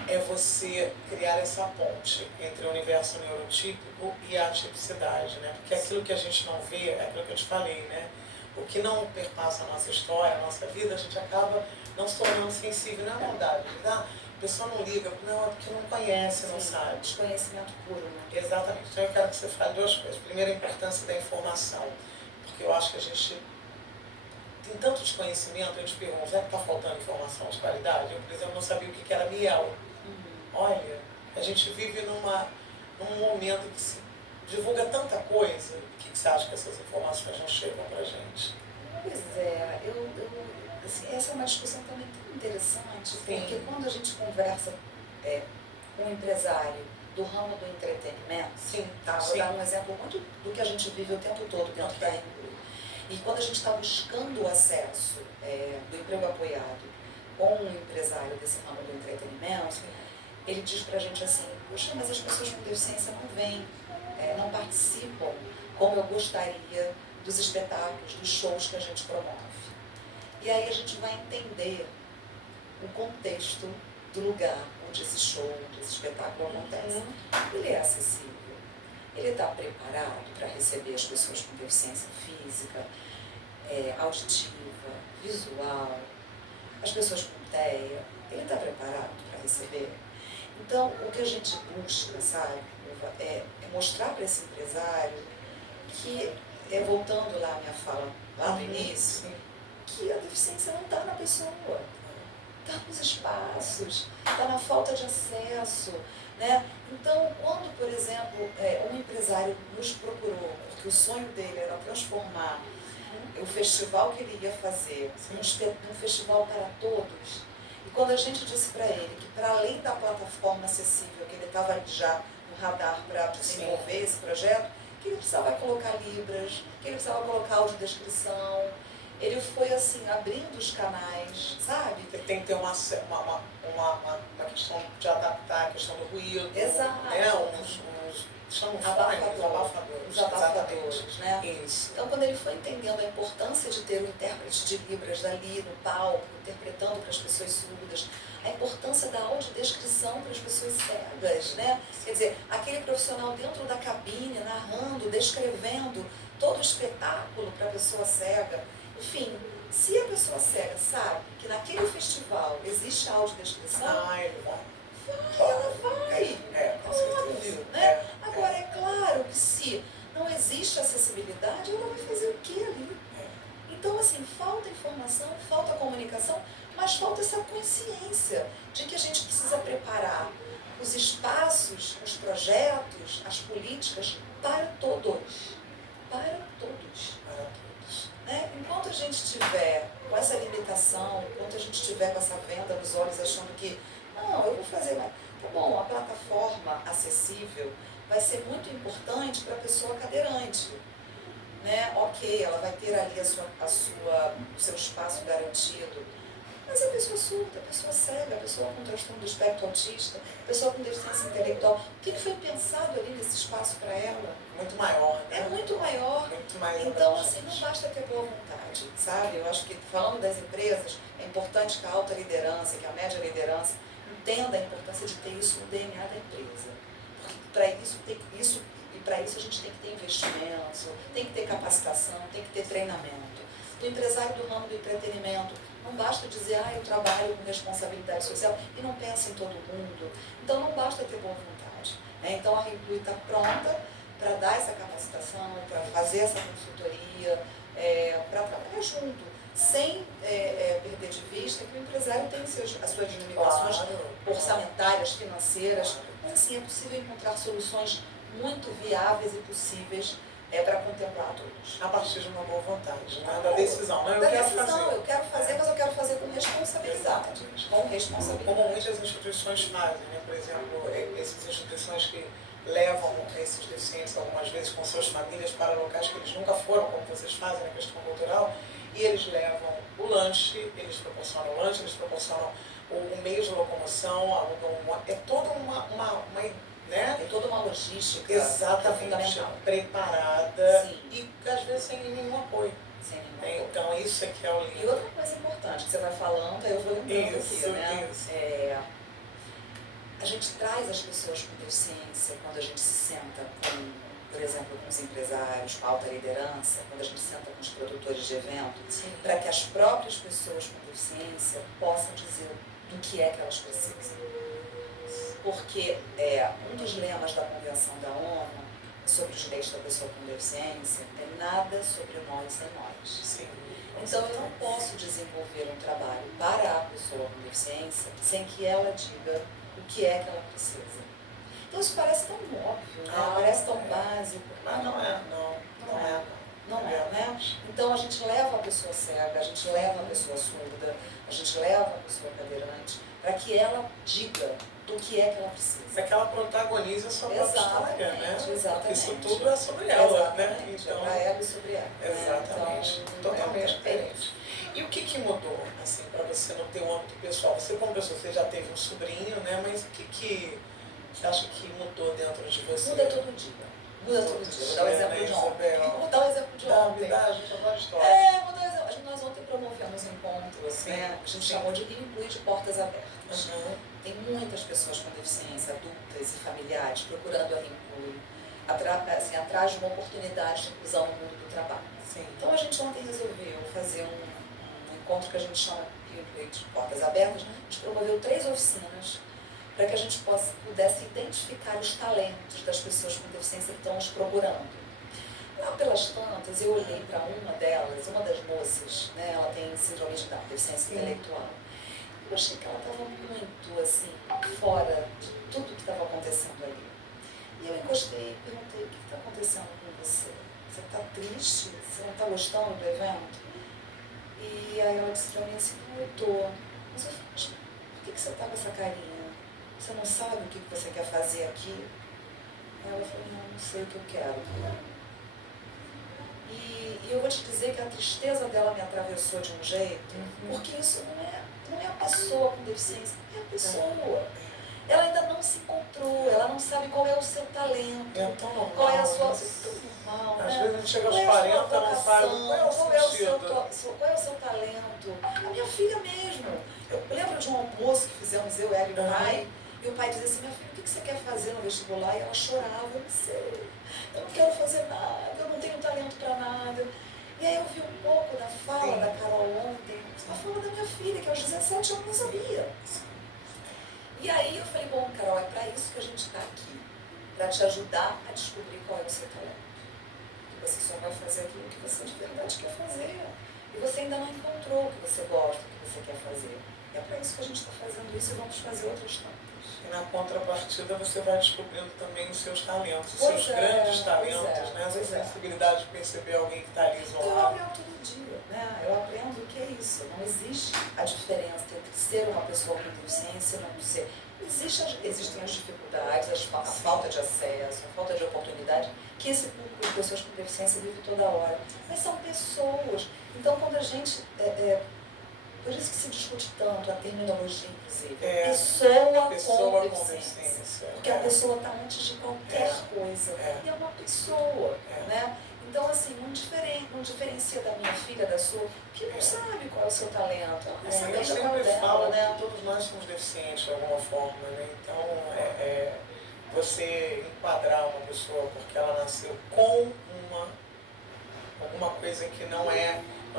é você criar essa ponte entre o universo neurotípico e a atipicidade, né? Porque aquilo que a gente não vê, é aquilo que eu te falei, né? O que não perpassa a nossa história, a nossa vida, a gente acaba não se tornando sensível, não é maldade, né? A pessoa não liga, não, é porque não conhece, não sabe. Desconhecimento puro, né? Exatamente. Então eu quero que você fale duas coisas. Primeiro, a importância da informação, porque eu acho que a gente tem tanto desconhecimento, a gente pergunta, será que está faltando informação de qualidade? Eu, por exemplo, não sabia o que era miel. Olha, a gente vive num momento que se divulga tanta coisa. O que você acha que essas informações não chegam para a gente? Pois é, assim, essa é uma discussão também tão interessante, porque quando a gente conversa com um empresário do ramo do entretenimento, vou dar um exemplo muito do que a gente vive o tempo todo dentro da Inclui. E quando a gente está buscando o acesso do emprego apoiado com um empresário desse ramo do entretenimento, ele diz pra gente assim, poxa, mas as pessoas com deficiência não vêm, não participam como eu gostaria dos espetáculos, dos shows que a gente promove. E aí a gente vai entender o contexto do lugar onde esse show, onde esse espetáculo acontece. Ele é acessível? Ele está preparado para receber as pessoas com deficiência física, auditiva, visual, as pessoas com TEA? Ele está preparado para receber? Então, o que a gente busca, sabe, é mostrar para esse empresário que, voltando lá à minha fala, lá no início, que a deficiência não está na pessoa, está nos espaços, está na falta de acesso, né? Então, quando, por exemplo, um empresário nos procurou, porque o sonho dele era transformar o festival que ele ia fazer num festival para todos, e quando a gente disse para ele que, para além da plataforma acessível, que ele estava já no radar para desenvolver esse projeto, que ele precisava colocar libras, que ele precisava colocar audiodescrição, ele foi assim, abrindo os canais, sabe? Ele tem que ter uma questão de adaptar a questão do ruído. Exato. Né? Chamam abafadores. Os abafadores, né? Isso. Então, quando ele foi entendendo a importância de ter um intérprete de Libras ali no palco, interpretando para as pessoas surdas, a importância da audiodescrição para as pessoas cegas, né? Quer dizer, aquele profissional dentro da cabine, narrando, descrevendo todo o espetáculo para a pessoa cega. Enfim, se a pessoa cega sabe que naquele festival existe a audiodescrição, ela vai. Óbvio, né? Agora, é claro que se não existe acessibilidade, ela vai fazer o que ali? Então, assim, falta informação, falta comunicação, mas falta essa consciência de que a gente precisa preparar os espaços, os projetos, as políticas para todos. Para todos. Né? Enquanto a gente estiver com essa limitação, enquanto a gente estiver com essa venda nos olhos achando que não, eu vou fazer, mas tá bom, a plataforma acessível vai ser muito importante para a pessoa cadeirante, né? Ok, ela vai ter ali o seu espaço garantido, mas a pessoa surda, a pessoa cega, a pessoa com transtorno do espectro autista, a pessoa com deficiência intelectual, o que foi pensado ali nesse espaço para ela? Muito maior, né? É muito maior. Muito mais então, assim, não basta ter boa vontade, sabe? Eu acho que, falando das empresas, é importante que a alta liderança, que a média liderança, entenda a importância de ter isso no DNA da empresa. Porque para isso a gente tem que ter investimento, tem que ter capacitação, tem que ter treinamento. O empresário do ramo do entretenimento, não basta dizer, eu trabalho com responsabilidade social e não pensa em todo mundo. Então não basta ter boa vontade. Né? Então a Ripley está pronta para dar essa capacitação, para fazer essa consultoria, para trabalhar junto, sem perder de vista que o empresário tem as suas limitações orçamentárias, financeiras, mas assim, é possível encontrar soluções muito viáveis e possíveis para contemplar todos. A partir de uma boa vontade, né? Da decisão. Né? Eu quero fazer, mas eu quero fazer com responsabilidade. Exatamente. Com responsabilidade. Como muitas instituições fazem, né? Por exemplo, essas instituições que levam esses deficientes algumas vezes com suas famílias para locais que eles nunca foram, como vocês fazem na questão cultural, e eles levam o lanche, eles proporcionam o lanche, eles proporcionam o meio de locomoção, é toda né? Tem toda uma logística exatamente preparada. Sim. E às vezes sem nenhum apoio. Sem nenhum apoio. Então isso é que é o lindo. E outra coisa importante que você vai falando, eu vou lembrando aqui, né? A gente traz as pessoas com deficiência quando a gente se senta por exemplo, com os empresários, com a alta liderança, quando a gente senta com os produtores de evento, para que as próprias pessoas com deficiência possam dizer do que é que elas precisam. Porque um dos lemas da Convenção da ONU sobre os direitos da pessoa com deficiência é nada sobre nós sem nós. Sim. Então eu não posso desenvolver um trabalho para a pessoa com deficiência sem que ela diga o que é que ela precisa. Então isso parece tão óbvio, né? Parece tão básico. Mas não é. Não é, né? Então a gente leva a pessoa cega, a gente leva a pessoa surda, a gente leva a pessoa cadeirante, para que ela diga do que é que ela precisa. Para que ela protagonize a sua própria história, né? Exatamente. Isso tudo é sobre ela, né? Então, é para ela e sobre ela. Exatamente. Né? Então, totalmente diferente. E o que mudou, assim, para você no teu âmbito pessoal? Você, como pessoa, você já teve um sobrinho, né? Mas o que você acha que mudou dentro de você? Muda todo dia. Muda todo dia. Vou dar um exemplo de ontem. Vou dar um exemplo de ontem. A gente adora história. Nós ontem promovemos um encontro, Sim, né? A gente sim. chamou de Rio Inclui de portas abertas. Uhum. Tem muitas pessoas com deficiência, adultas e familiares, procurando a Rio Inclui, assim, atrás de uma oportunidade de inclusão no mundo do trabalho. Sim. Então a gente ontem resolveu fazer um encontro que a gente chama Rio Inclui de portas abertas. A gente promoveu 3 oficinas para que a gente pudesse identificar os talentos das pessoas com deficiência que estão nos procurando. Lá pelas tantas, eu olhei para uma delas, uma das moças, né, ela tem síndrome de Down, deficiência intelectual. Eu achei que ela estava muito, assim, fora de tudo que estava acontecendo ali. E eu encostei e perguntei, o que está acontecendo com você? Você está triste? Você não está gostando do evento? E aí ela disse para mim assim, não, eu estou. Mas eu falei, mas por que você está com essa carinha? Você não sabe o que você quer fazer aqui? Aí ela falou, não sei o que eu quero. E eu vou te dizer que a tristeza dela me atravessou de um jeito, porque isso não é a pessoa com deficiência, é a pessoa. Ela ainda não se encontrou, ela não sabe qual é o seu talento, É tão normal, qual é a sua... né? Tão normal, Às né? vezes a gente chega aos Qual é a 40 sua não sabe qual é o vocação, qual é o sentido. seu talento. A minha filha mesmo. Eu lembro de um almoço que fizemos eu, ela e o pai, e o pai dizia assim, minha filha, o que você quer fazer no vestibular? E ela chorava, eu não sei, eu não quero fazer nada, eu não tenho talento para nada. E aí eu vi um pouco da fala da Carol ontem, a fala da minha filha, que aos 17 anos não sabia. E aí eu falei, bom, Carol, é para isso que a gente está aqui, para te ajudar a descobrir qual é o seu talento. Que você só vai fazer aquilo que você de verdade quer fazer. E você ainda não encontrou o que você gosta, o que você quer fazer. E é para isso que a gente está fazendo isso e vamos fazer outras tantas. E na contrapartida você vai descobrindo também os seus talentos, os seus grandes talentos, né? Essa sensibilidade de perceber alguém que está ali Então eu isolado. aprendo todo dia, né? Eu aprendo o que é isso. Não existe a diferença entre ser uma pessoa com deficiência e não ser. Existem as dificuldades, a falta de acesso, a falta de oportunidade, que esse público de pessoas com deficiência vive toda hora. Mas são pessoas. Então quando a gente... por isso que se discute tanto a terminologia, inclusive. Pessoa com deficiência. Porque a pessoa está antes de qualquer coisa. E é uma pessoa, né? Então, assim, não diferencia da minha filha, da sua, que não sabe qual é o seu talento. Ela não sabe Eu ainda qual é o sempre dela, falo né? que todos nós somos deficientes de alguma forma, né? Então, você enquadrar uma pessoa porque ela nasceu com alguma coisa que não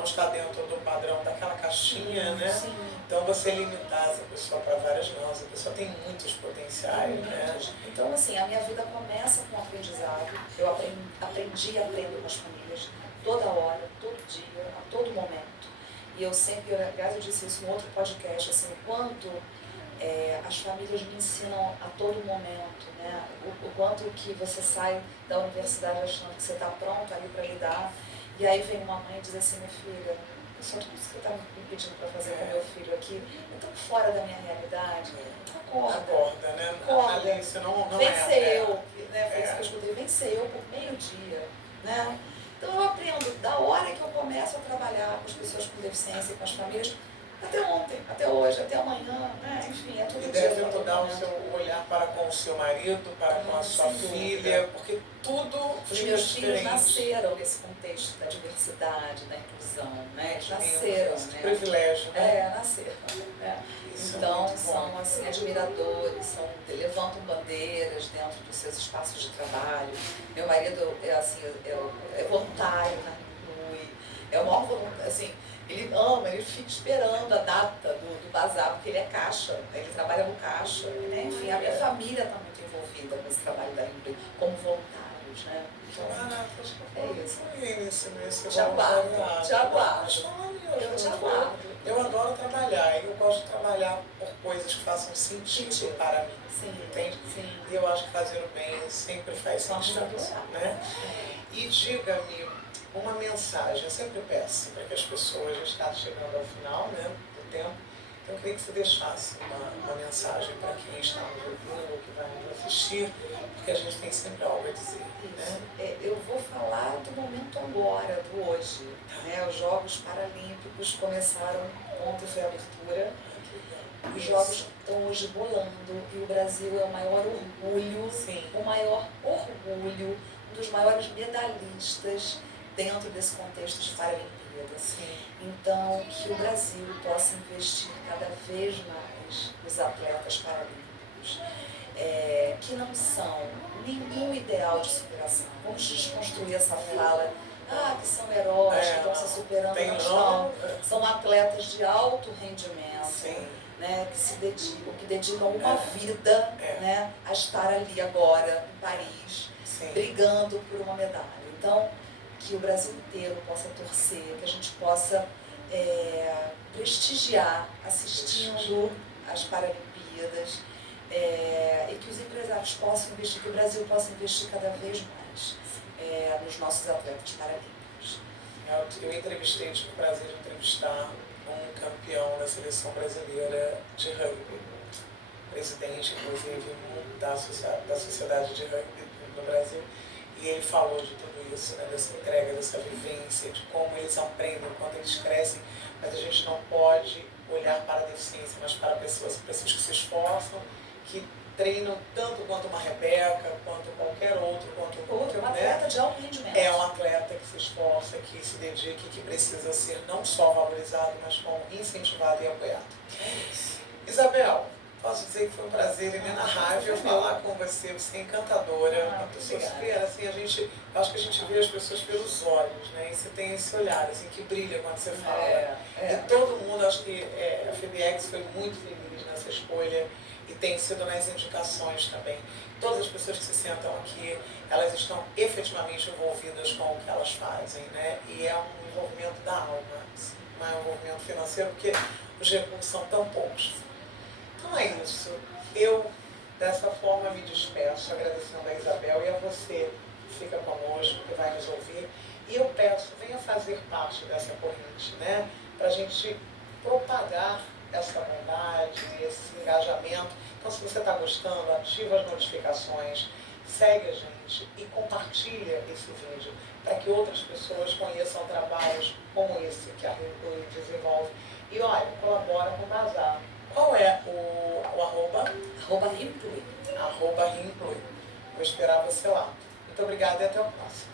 está dentro do padrão daquela caixinha, né? Sim. Então você limitar essa pessoa para várias mãos, a pessoa tem muitos potenciais, né? Então, assim, a minha vida começa com o aprendizado. Eu aprendi e aprendo com as famílias toda hora, todo dia, a todo momento. E eu sempre, aliás, eu disse isso em outro podcast, assim, o quanto as famílias me ensinam a todo momento, né? O quanto que você sai da universidade achando que você está pronto ali para lidar. E aí vem uma mãe e diz assim, minha filha, só tudo isso que você está me pedindo para fazer com meu filho aqui é tão fora da minha realidade. Acorda, né? Acorda. Isso não Vem é. ser eu, né? Foi isso que eu escutei, vem ser eu por meio-dia, né? Então eu aprendo, da hora que eu começo a trabalhar com as pessoas com deficiência e com as famílias, até ontem, até hoje, até amanhã, né? Enfim, é todo E dia. deve mudar o seu olhar para com o seu marido, para com a sua filha, porque tudo os meus filhos nasceram nesse contexto da diversidade, da inclusão, né? Eles nasceram, né? Privilégio, né? Nasceram. Né? Então, são assim, admiradores, levantam bandeiras dentro dos seus espaços de trabalho. Meu marido é voluntário na Inclui, é o maior voluntário, assim, ele ama, ele fica esperando a data do bazar, porque ele é caixa, ele trabalha no caixa, né? Enfim, a minha família está muito envolvida com esse trabalho da Inclui, como voluntários, né? Então, é isso. Te aguardo. Eu te aguardo. Eu adoro trabalhar, eu gosto de trabalhar por coisas que façam sentido para mim. Sim, entende? Sim. E eu acho que fazer o bem sempre faz sentido, né? E diga-me uma mensagem, eu sempre peço para que as pessoas, já está chegando ao final, né, do tempo, então eu queria que você deixasse uma mensagem para quem está nos ouvindo ou que vai nos assistir, porque a gente tem sempre algo a dizer. Né? Eu vou falar do momento agora, do hoje. Né? Os Jogos Paralímpicos começaram, ontem foi a abertura. Os Jogos estão hoje bolando e o Brasil é o maior orgulho, um dos maiores medalhistas dentro desse contexto de Paralimpíada. Olimpíada. Sim. Então, que o Brasil possa investir cada vez mais nos atletas paralímpicos, que não são nenhum ideal de superação. Vamos desconstruir essa fala, que são heróis, que estão se superando, não estão. São atletas de alto rendimento. Sim. Né, que dedicam uma vida, né, a estar ali agora, em Paris, Sim. brigando por uma medalha. Então, que o Brasil inteiro possa torcer, que a gente possa prestigiar, assistindo às Paralimpíadas, e que os empresários possam investir, que o Brasil possa investir cada vez mais nos nossos atletas paralímpicos. Eu tive o prazer de entrevistar um campeão da seleção brasileira de rugby, presidente, inclusive, da Sociedade de Rugby no Brasil, e ele falou de tudo isso, né, dessa entrega, dessa vivência, de como eles aprendem quando eles crescem, mas a gente não pode olhar para a deficiência, mas para pessoas que se esforçam, que treinam tanto quanto uma Rebeca, quanto qualquer outro, um atleta de alto rendimento. É um atleta que se esforça, que se dedica e que precisa ser não só valorizado, mas como incentivado e apoiado. Isabel, posso dizer que foi um prazer inenarrável falar com você. Você é encantadora, uma pessoa super, assim, acho que a gente vê as pessoas pelos olhos, né? E você tem esse olhar, assim, que brilha quando você fala. E todo mundo, acho que a FBX foi muito feliz nessa escolha e tem sido nas indicações também. Todas as pessoas que se sentam aqui, elas estão efetivamente envolvidas com o que elas fazem, né? E é um envolvimento da alma, não é um envolvimento financeiro, porque os recursos são tão poucos. Então é isso. Eu, dessa forma, me despeço, agradecendo a Isabel e a você que fica conosco, que vai nos ouvir. E eu peço, venha fazer parte dessa corrente, né? Para a gente propagar essa bondade, esse engajamento. Então, se você está gostando, ativa as notificações, segue a gente e compartilha esse vídeo para que outras pessoas conheçam trabalhos como esse que a Rinclui desenvolve. E olha, colabora com o Bazar. Qual é o arroba? @Rinclui. @Rinclui. Vou esperar você lá. Muito obrigada e até o próximo.